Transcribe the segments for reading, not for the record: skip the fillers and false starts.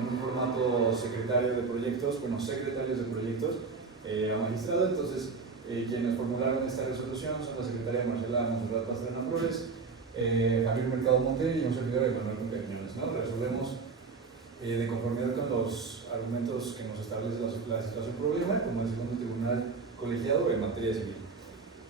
en un formato secretario de proyectos, bueno, secretarios de proyectos a magistrado. Entonces, quienes formularon esta resolución son la secretaria Marcela Monserrat Pastrana Flores, Javier Mercado Monte y un servidor de Manuel Junca Quiñones, ¿no? Resolvemos de conformidad con los argumentos que nos establece la situación problema, como el segundo tribunal colegiado en materia civil.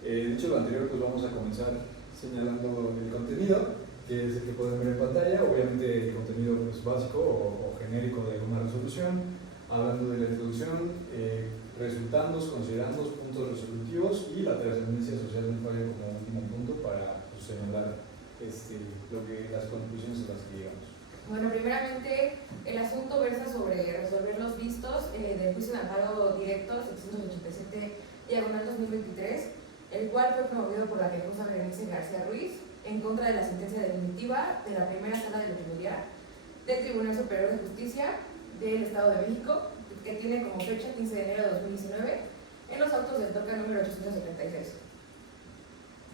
Dicho lo anterior, pues vamos a comenzar señalando el contenido, que es el que pueden ver en pantalla. Obviamente el contenido pues, básico o genérico de una resolución, hablando de la introducción, resultandos, considerandos, puntos resolutivos y la trascendencia social del fallo como último punto para pues, señalar las conclusiones a las que llegamos. Bueno, primeramente el asunto versa sobre resolver los vistos del juicio de amparo directo 787/2023, el cual fue promovido por la quejosa Berenice García Ruiz en contra de la sentencia definitiva de la primera sala de lo familiar del Tribunal Superior de Justicia del Estado de México, que tiene como fecha 15 de enero de 2019 en los autos del TOCA número 876.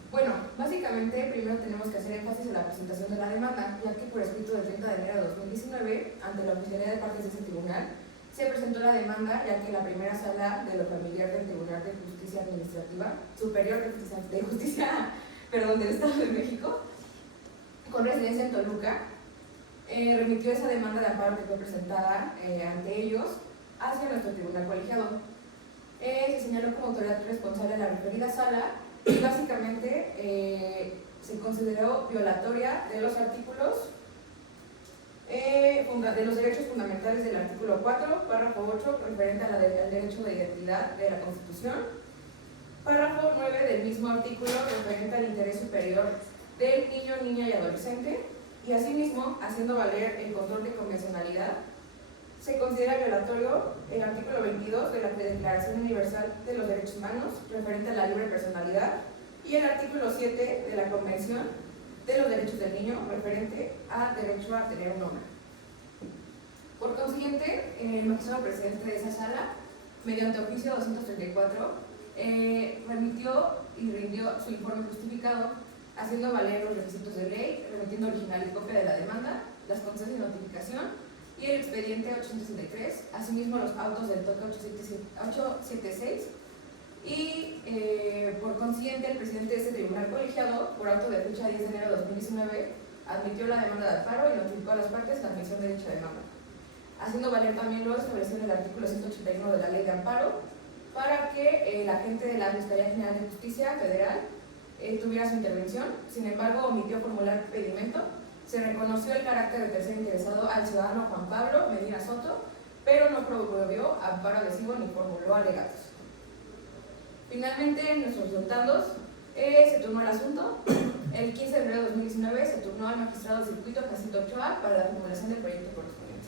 Bueno, básicamente primero tenemos que hacer énfasis en la presentación de la demanda, ya que por escrito del 30 de enero de 2019, ante la oficialidad de partes de ese tribunal, se presentó la demanda, ya que la primera sala de lo familiar del Tribunal de Justicia Administrativa, Superior de Justicia, del Estado de México, con residencia en Toluca, remitió esa demanda de amparo que fue presentada ante ellos hacia nuestro tribunal colegiado. Se señaló como autoridad responsable de la referida sala y básicamente se consideró violatoria de los artículos de los derechos fundamentales del artículo 4, párrafo 8, referente al derecho de identidad de la Constitución, párrafo 9 del mismo artículo referente al interés superior del niño, niña y adolescente, y asimismo, haciendo valer el control de convencionalidad, se considera violatorio el artículo 22 de la Declaración Universal de los Derechos Humanos referente a la libre personalidad y el artículo 7 de la Convención de los Derechos del Niño referente al derecho a tener un hogar. Por consiguiente, el magistrado presidente de esa sala, mediante oficio 234, remitió y rindió su informe justificado, haciendo valer los requisitos de ley, remitiendo original y copia de la demanda, las constancias de notificación y el expediente 863, asimismo los autos del TOCA 876, y por consiguiente el presidente de este tribunal colegiado, por auto de fecha 10 de enero de 2019, admitió la demanda de amparo y notificó a las partes la admisión de dicha demanda, haciendo valer también lo establecido en el artículo 181 de la Ley de Amparo, para que el agente de la Fiscalía General de Justicia Federal tuviera su intervención. Sin embargo, omitió formular pedimento. Se reconoció el carácter de tercer interesado al ciudadano Juan Pablo Medina Soto, pero no promovió amparo adhesivo ni formuló alegatos. Finalmente, en nuestros resultados, se turnó el asunto. El 15 de febrero de 2019 se turnó al magistrado del circuito Jacinto Ochoa para la formulación del proyecto correspondiente.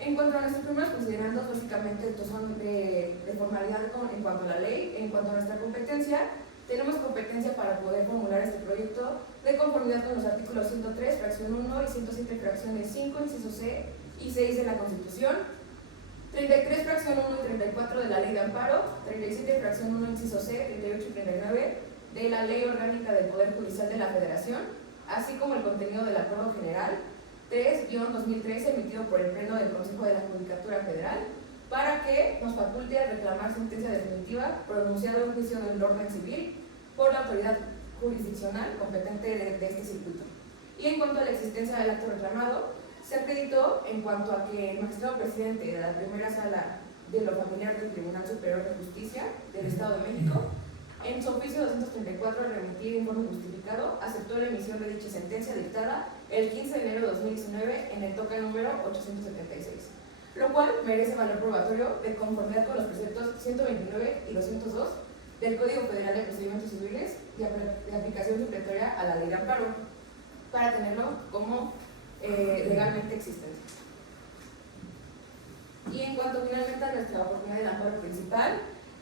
En cuanto a nuestros primeros considerandos, básicamente estos son de formalidad en cuanto a la ley. En cuanto a nuestra competencia, tenemos competencia para poder formular este proyecto de conformidad con los artículos 103, fracción 1 y 107, fracciones 5, inciso C y 6 de la Constitución, 33, fracción 1 y 34 de la Ley de Amparo, 37, fracción 1, inciso C, 38 y 39 de la Ley Orgánica del Poder Judicial de la Federación, así como el contenido del Acuerdo General 3-2013 emitido por el Pleno del Consejo de la Judicatura Federal, para que nos faculte a reclamar sentencia definitiva pronunciada en juicio del orden civil por la autoridad jurisdiccional competente de este circuito. Y en cuanto a la existencia del acto reclamado, se acreditó en cuanto a que el magistrado presidente de la primera sala de lo familiar del Tribunal Superior de Justicia del Estado de México, en su oficio 234 al remitir informe justificado, aceptó la emisión de dicha sentencia dictada el 15 de enero de 2019 en el TOCA número 876, lo cual merece valor probatorio de conformidad con los preceptos 129 y 202 del Código Federal de Procedimientos Civiles de aplicación supletoria a la Ley de Amparo, para tenerlo como legalmente existente. Y en cuanto finalmente a nuestra oportunidad del amparo principal,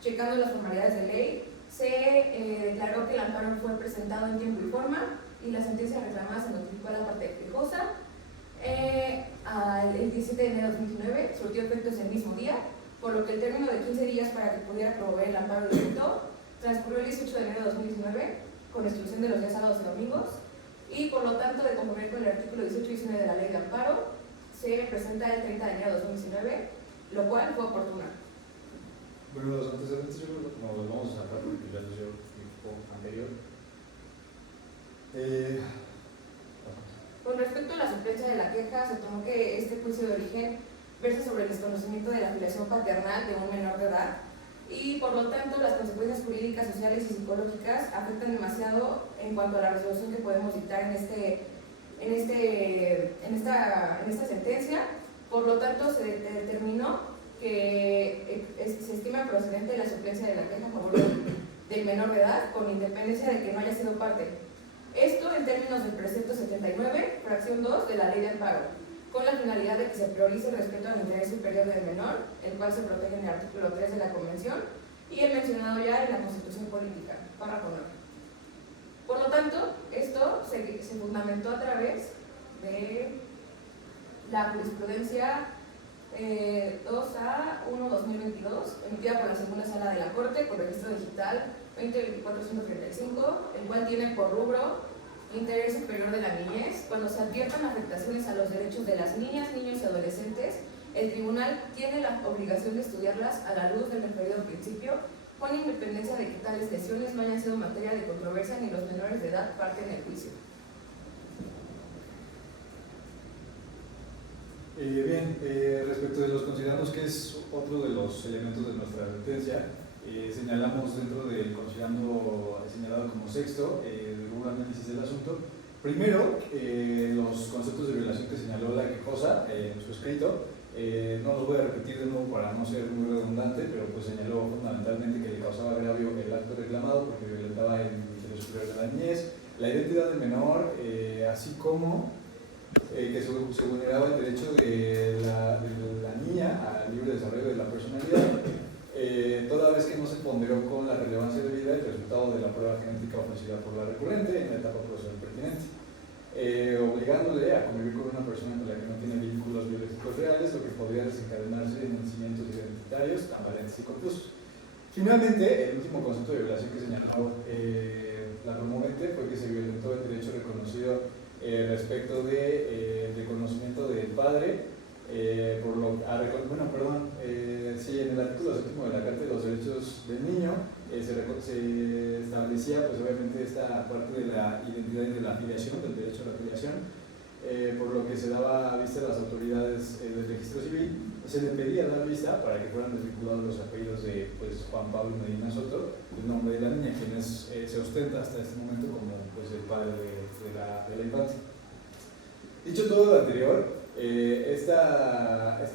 checando las formalidades de ley, se declaró que el amparo fue presentado en tiempo y forma y la sentencia reclamada se notificó a la parte quejosa el 17 de enero de 2019, surtió efectos el mismo día, por lo que el término de 15 días para que pudiera promover el amparo directo transcurrió el 18 de enero de 2019 con exclusión de los días sábados y domingos, y por lo tanto, de conformidad con el artículo 18 y 19 de la Ley de Amparo, se presenta el 30 de enero de 2019, lo cual fue oportuna. Bueno, los antecedentes yo creo que no los vamos a sacar porque ya los dio el equipo anterior. Con respecto a la suplencia de la queja, se tomó que este juicio de origen versa sobre el desconocimiento de la filiación paternal de un menor de edad y por lo tanto las consecuencias jurídicas, sociales y psicológicas afectan demasiado en cuanto a la resolución que podemos dictar en esta sentencia. Por lo tanto, se determinó que se estima procedente la suplencia de la queja a favor del menor de edad con independencia de que no haya sido parte. Esto en términos del precepto 79, fracción 2 de la ley de amparo, con la finalidad de que se priorice el respeto al interés superior del menor, el cual se protege en el artículo 3 de la Convención y el mencionado ya en la Constitución Política, párrafo 9. Por lo tanto, esto se fundamentó a través de la jurisprudencia 2A1-2022, emitida por la segunda sala de la Corte con registro digital 20.435, el cual tiene por rubro interés superior de la niñez. Cuando se adviertan afectaciones a los derechos de las niñas, niños y adolescentes, el tribunal tiene la obligación de estudiarlas a la luz del referido principio, con independencia de que tales lesiones no hayan sido materia de controversia ni los menores de edad parte en el juicio. Bien, respecto de los considerandos, que es otro de los elementos de nuestra sentencia, señalamos dentro del considerando señalado como sexto, un análisis del asunto. Primero, los conceptos de violación que señaló la quejosa en su escrito, no los voy a repetir de nuevo para no ser muy redundante, pero pues señaló fundamentalmente que le causaba agravio el acto reclamado porque violentaba el interés superior de la niñez, la identidad del menor, así como que se vulneraba el derecho de la niña al libre desarrollo de la personalidad, toda vez que no se ponderó con la relevancia debida el resultado de la prueba genética ofrecida por la recurrente en la etapa procesal pertinente, obligándole a convivir con una persona con la que no tiene vínculos biológicos reales, lo que podría desencadenarse en nacimientos identitarios tambaleantes y confusos. Finalmente, el último concepto de violación que señaló la promovente fue que se violentó el derecho reconocido respecto de reconocimiento del padre, sí, en el artículo 7 de la Carta de los Derechos del Niño se establecía, pues obviamente, esta parte de la identidad y de la afiliación, del derecho a la afiliación, por lo que se daba vista a las autoridades del registro civil, se le pedía dar vista para que fueran desvinculados los apellidos de Juan Pablo Medina Soto, el nombre de la niña, quien se ostenta hasta este momento como el padre de la infancia. Dicho todo lo anterior, este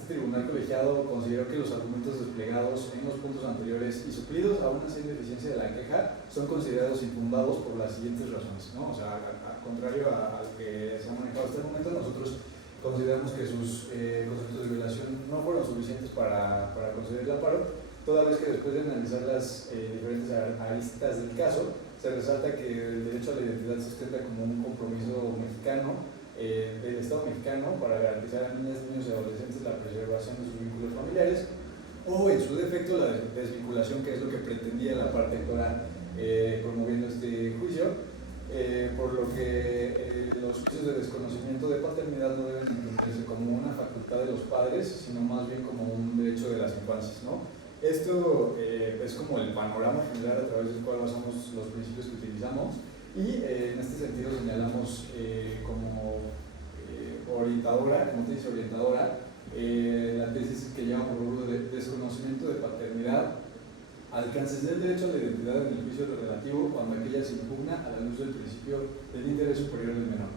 tribunal colegiado consideró que los argumentos desplegados en los puntos anteriores y suplidos a una seria deficiencia de la queja son considerados infundados por las siguientes razones, ¿no? O sea, al contrario a lo que se ha manejado hasta el momento, nosotros consideramos que sus conceptos de violación no fueron suficientes para conceder el amparo, toda vez que después de analizar las diferentes aristas del caso, se resalta que el derecho a la identidad se ostenta como un compromiso mexicano del Estado mexicano para garantizar a niñas, niños y adolescentes la preservación de sus vínculos familiares, o en su defecto la desvinculación, que es lo que pretendía la parte actora promoviendo este juicio, por lo que los juicios de desconocimiento de paternidad no deben entenderse como una facultad de los padres, sino más bien como un derecho de las infancias, ¿no? Esto es como el panorama general a través del cual basamos los principios que utilizamos. Y en este sentido señalamos como orientadora, como tesis orientadora, la tesis que lleva por rubro de desconocimiento de paternidad, alcances del derecho a la identidad en el juicio relativo cuando aquella se impugna a la luz del principio del interés superior del menor.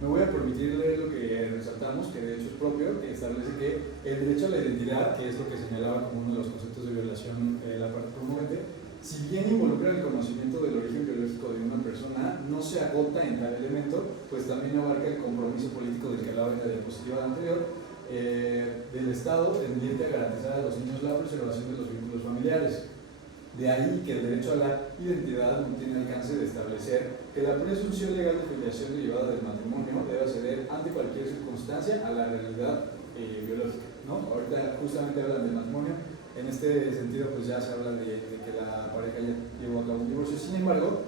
Me voy a permitir leer lo que resaltamos, que de hecho es propio, que establece que el derecho a la identidad, que es lo que señalaba como uno de los conceptos de violación la parte promovente, si bien involucra el conocimiento del origen biológico de una persona, no se agota en tal elemento, pues también abarca el compromiso político del que hablaba en la diapositiva anterior, del Estado tendiente a garantizar a los niños la preservación de los vínculos familiares. De ahí que el derecho a la identidad no tiene alcance de establecer que la presunción legal de filiación derivada del matrimonio debe acceder ante cualquier circunstancia a la realidad biológica, ¿no? Ahorita justamente hablan del matrimonio. En este sentido, pues ya se habla de que la pareja ya llevó a cabo un divorcio. Sin embargo,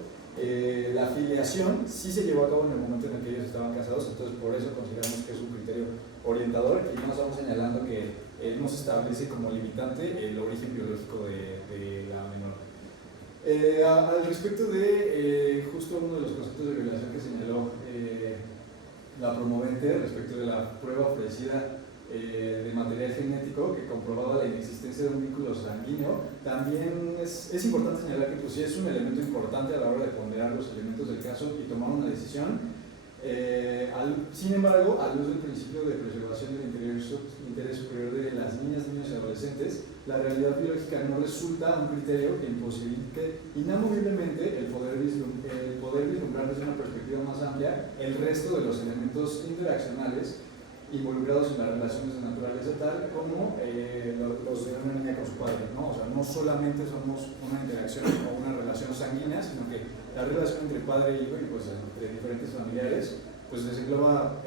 la filiación sí se llevó a cabo en el momento en el que ellos estaban casados, entonces por eso consideramos que es un criterio orientador y no estamos señalando que no se establece como limitante el origen biológico de la menor. Al respecto de justo uno de los conceptos de violación que señaló la promovente respecto de la prueba ofrecida de material genético que comprobaba la inexistencia de un vínculo sanguíneo, también es importante señalar que pues, sí es un elemento importante a la hora de ponderar los elementos del caso y tomar una decisión. Sin embargo, a luz del principio de preservación del interés superior de las niñas, niños y adolescentes, la realidad biológica no resulta un criterio que imposibilite inamoviblemente el poder vislumbrar desde una perspectiva más amplia el resto de los elementos interaccionales involucrados en las relaciones de naturaleza tal como los de una niña con su padre, ¿no? O sea, no solamente somos una interacción o una relación sanguínea, sino que la relación entre padre e hijo y pues entre diferentes familiares pues engloba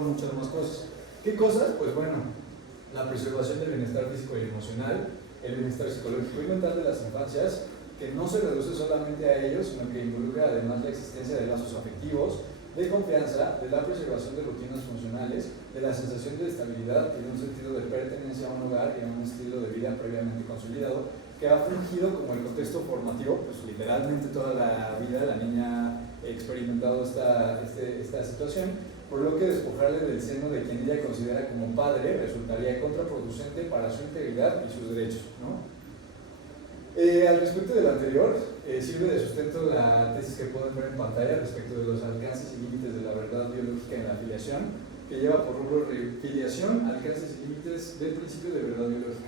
muchas más cosas. ¿Qué cosas? Pues bueno, la preservación del bienestar físico y emocional, el bienestar psicológico y mental de las infancias, que no se reduce solamente a ellos, sino que involucra además la existencia de lazos afectivos, de confianza, de la preservación de rutinas funcionales, de la sensación de estabilidad y de un sentido de pertenencia a un hogar y a un estilo de vida previamente consolidado, que ha fungido como el contexto formativo, pues literalmente toda la vida la niña ha experimentado esta situación, por lo que despojarle del seno de quien ella considera como padre resultaría contraproducente para su integridad y sus derechos, ¿no? Al respecto de lo anterior, sirve de sustento la tesis que pueden ver en pantalla respecto de los alcances y límites de la verdad biológica en la filiación, que lleva por rubro filiación, alcances y límites del principio de verdad biológica.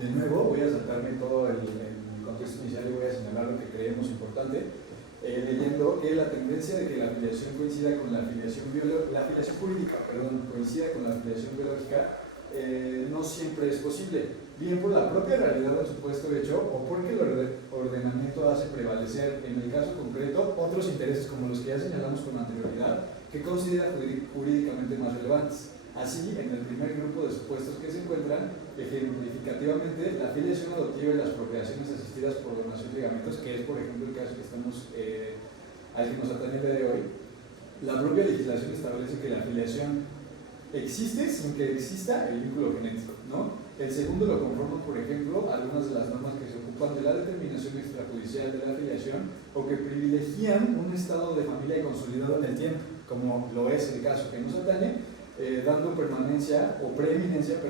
De nuevo, voy a saltarme todo el contexto inicial y voy a señalar lo que creemos importante, leyendo que la tendencia de que la filiación coincida con la filiación jurídica, coincida con la filiación biológica, no siempre es posible, bien por la propia realidad del supuesto hecho o porque el ordenamiento hace prevalecer, en el caso concreto, otros intereses como los que ya señalamos con anterioridad, que considera jurídicamente más relevantes. Así, en el primer grupo de supuestos que se encuentran, ejemplificativamente, la filiación adoptiva y las procreaciones asistidas por donación de ligamentos, que es, por ejemplo, el caso que al que nos atañe el día de hoy, la propia legislación establece que la filiación existe sin que exista el vínculo genético, ¿no? El segundo lo conforman, por ejemplo, algunas de las normas que se ocupan de la determinación extrajudicial de la filiación o que privilegian un estado de familia consolidado en el tiempo, como lo es el caso que nos atañe, dando permanencia o preeminencia, a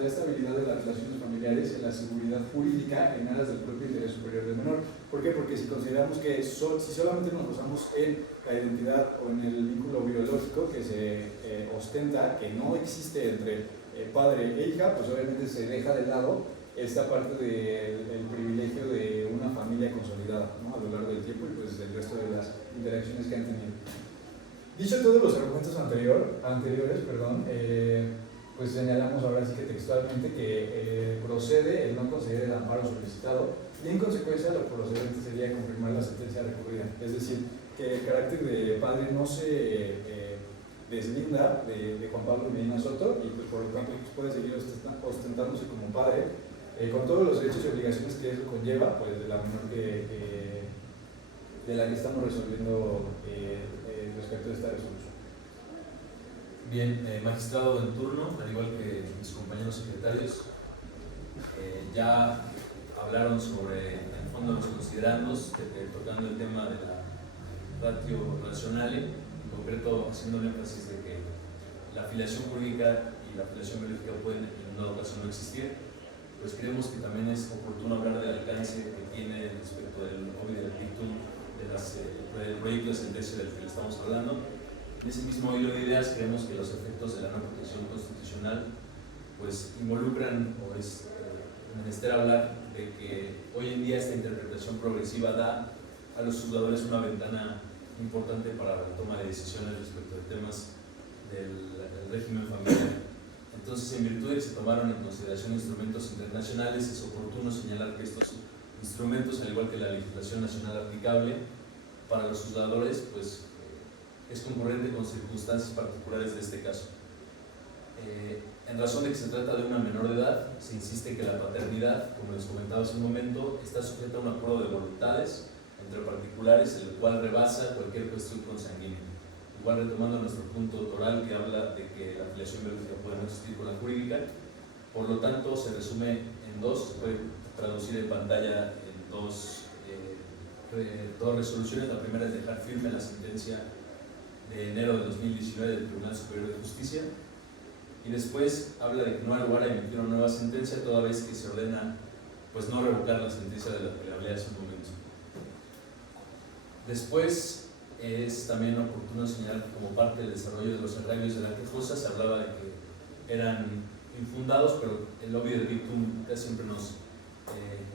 la estabilidad de las relaciones familiares y la seguridad jurídica en aras del propio interés superior del menor. ¿Por qué? Porque si consideramos que si solamente nos basamos en la identidad o en el vínculo biológico que se ostenta, que no existe entre padre e hija, pues obviamente se deja de lado esta parte del privilegio de una familia consolidada, ¿no? A lo largo del tiempo y pues del resto de las interacciones que han tenido. Dicho todos los argumentos anteriores, pues señalamos ahora sí que textualmente que procede el no conceder el amparo solicitado y en consecuencia lo procedente sería confirmar la sentencia recurrida. Es decir, que el carácter de padre no se deslinda de Juan Pablo Medina Soto y pues por lo tanto pues puede seguir ostentándose como padre con todos los derechos y obligaciones que eso conlleva, pues de la menor de la que estamos resolviendo respecto a esta resolución. Bien, magistrado en turno, al igual que mis compañeros secretarios, ya hablaron sobre, en el fondo, los considerandos, tocando el tema de la ratio racionale, en concreto haciendo el énfasis de que la filiación jurídica y la filiación biológica pueden en dado caso no existir. Pues creemos que también es oportuno hablar del alcance que tiene respecto del obvio del dictum del proyecto de sentencia del que estamos hablando. En ese mismo hilo de ideas creemos que los efectos de la no protección constitucional pues involucran o es menester hablar de que hoy en día esta interpretación progresiva da a los juzgadores una ventana importante para la toma de decisiones respecto de temas del régimen familiar. Entonces, en virtud de que se tomaron en consideración instrumentos internacionales, es oportuno señalar que estos instrumentos, al igual que la legislación nacional aplicable para los juzgadores, pues es concurrente con circunstancias particulares de este caso. En razón de que se trata de una menor de edad, se insiste que la paternidad, como les comentaba hace un momento, está sujeta a un acuerdo de voluntades entre particulares, el cual rebasa cualquier cuestión consanguínea. igual retomando nuestro punto toral que habla de que la filiación biológica puede no existir con la jurídica, por lo tanto se resume en dos, se puede traducir en pantalla en dos resoluciones. La primera es dejar firme la sentencia de enero de 2019 del Tribunal Superior de Justicia, y después habla de que no hay lugar a emitir una nueva sentencia toda vez que se ordena pues no revocar la sentencia de la que le hablé hace un momento. Después es también oportuno señalar que como parte del desarrollo de los agravios de la quejosa se hablaba de que eran infundados, pero el lobby del dictum siempre nos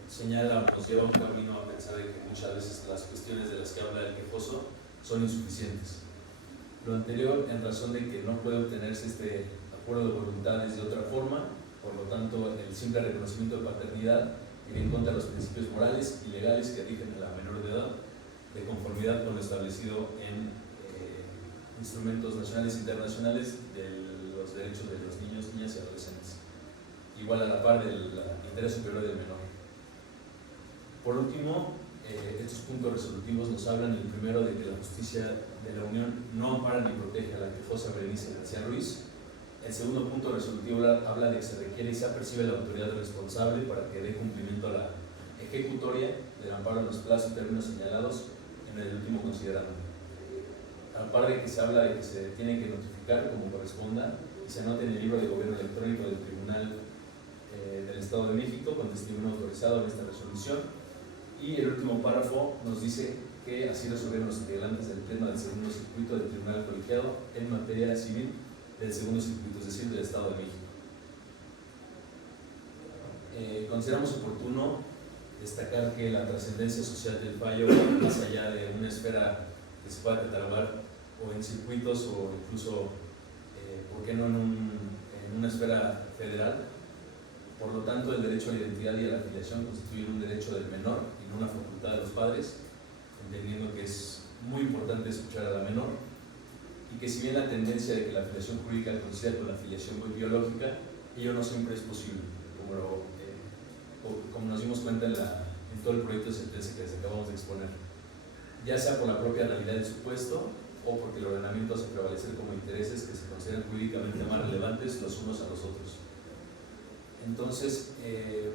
señala, nos lleva un camino a pensar de que muchas veces las cuestiones de las que habla el quejoso son insuficientes. Lo anterior en razón de que no puede obtenerse este acuerdo de voluntades de otra forma, por lo tanto el simple reconocimiento de paternidad iría en contra de los principios morales y legales que rigen a la menor de edad, de conformidad con lo establecido en instrumentos nacionales e internacionales de los derechos de los niños, niñas y adolescentes, igual a la par del interés superior del menor. Por último, estos puntos resolutivos nos hablan, el primero, de que la justicia de la Unión no ampara ni protege a la quejosa Berenice García Ruiz. El segundo punto resolutivo habla de que se requiere y se apercibe la autoridad responsable para que dé cumplimiento a la ejecutoria del amparo en los plazos y términos señalados en el último considerando. A la par de que se habla de que se tiene que notificar como corresponda y se anote en el libro de gobierno electrónico del Tribunal del Estado de México con testimonio autorizado en esta resolución. Y el último párrafo nos dice que así resolvieron los integrantes del Pleno del Segundo Circuito del Tribunal Colegiado en materia civil del Segundo Circuito, es decir, del Estado de México. Consideramos oportuno destacar que la trascendencia social del fallo va más allá de una esfera que se pueda catalogar o en circuitos o incluso, ¿por qué no en una esfera federal? Por lo tanto, el derecho a la identidad y a la afiliación constituyen un derecho del menor y no una facultad de los padres, entendiendo que es muy importante escuchar a la menor, y que si bien la tendencia de que la afiliación jurídica coincida con la afiliación biológica, ello no siempre es posible, como nos dimos cuenta en todo el proyecto de sentencia que les acabamos de exponer, ya sea por la propia realidad del supuesto o porque el ordenamiento hace prevalecer como intereses que se consideran jurídicamente más relevantes los unos a los otros. Entonces,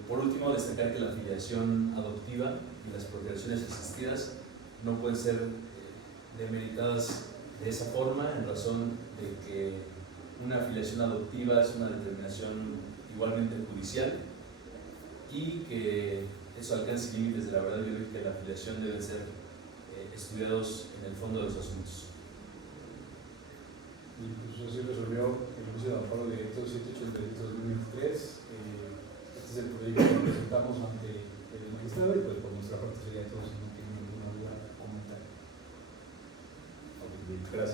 por último, destacar que la afiliación adoptiva y las procreaciones asistidas no pueden ser demeritadas de esa forma, en razón de que una afiliación adoptiva es una determinación igualmente judicial y que eso alcance límites de la verdad biológica de la afiliación deben ser estudiados en el fondo de los asuntos. Y pues así resolvió el juicio de amparo directo 783-2023. Este es el proyecto que presentamos ante el magistrado y pues por nuestra parte sería todo, si no tienen ninguna duda o comentario. Gracias.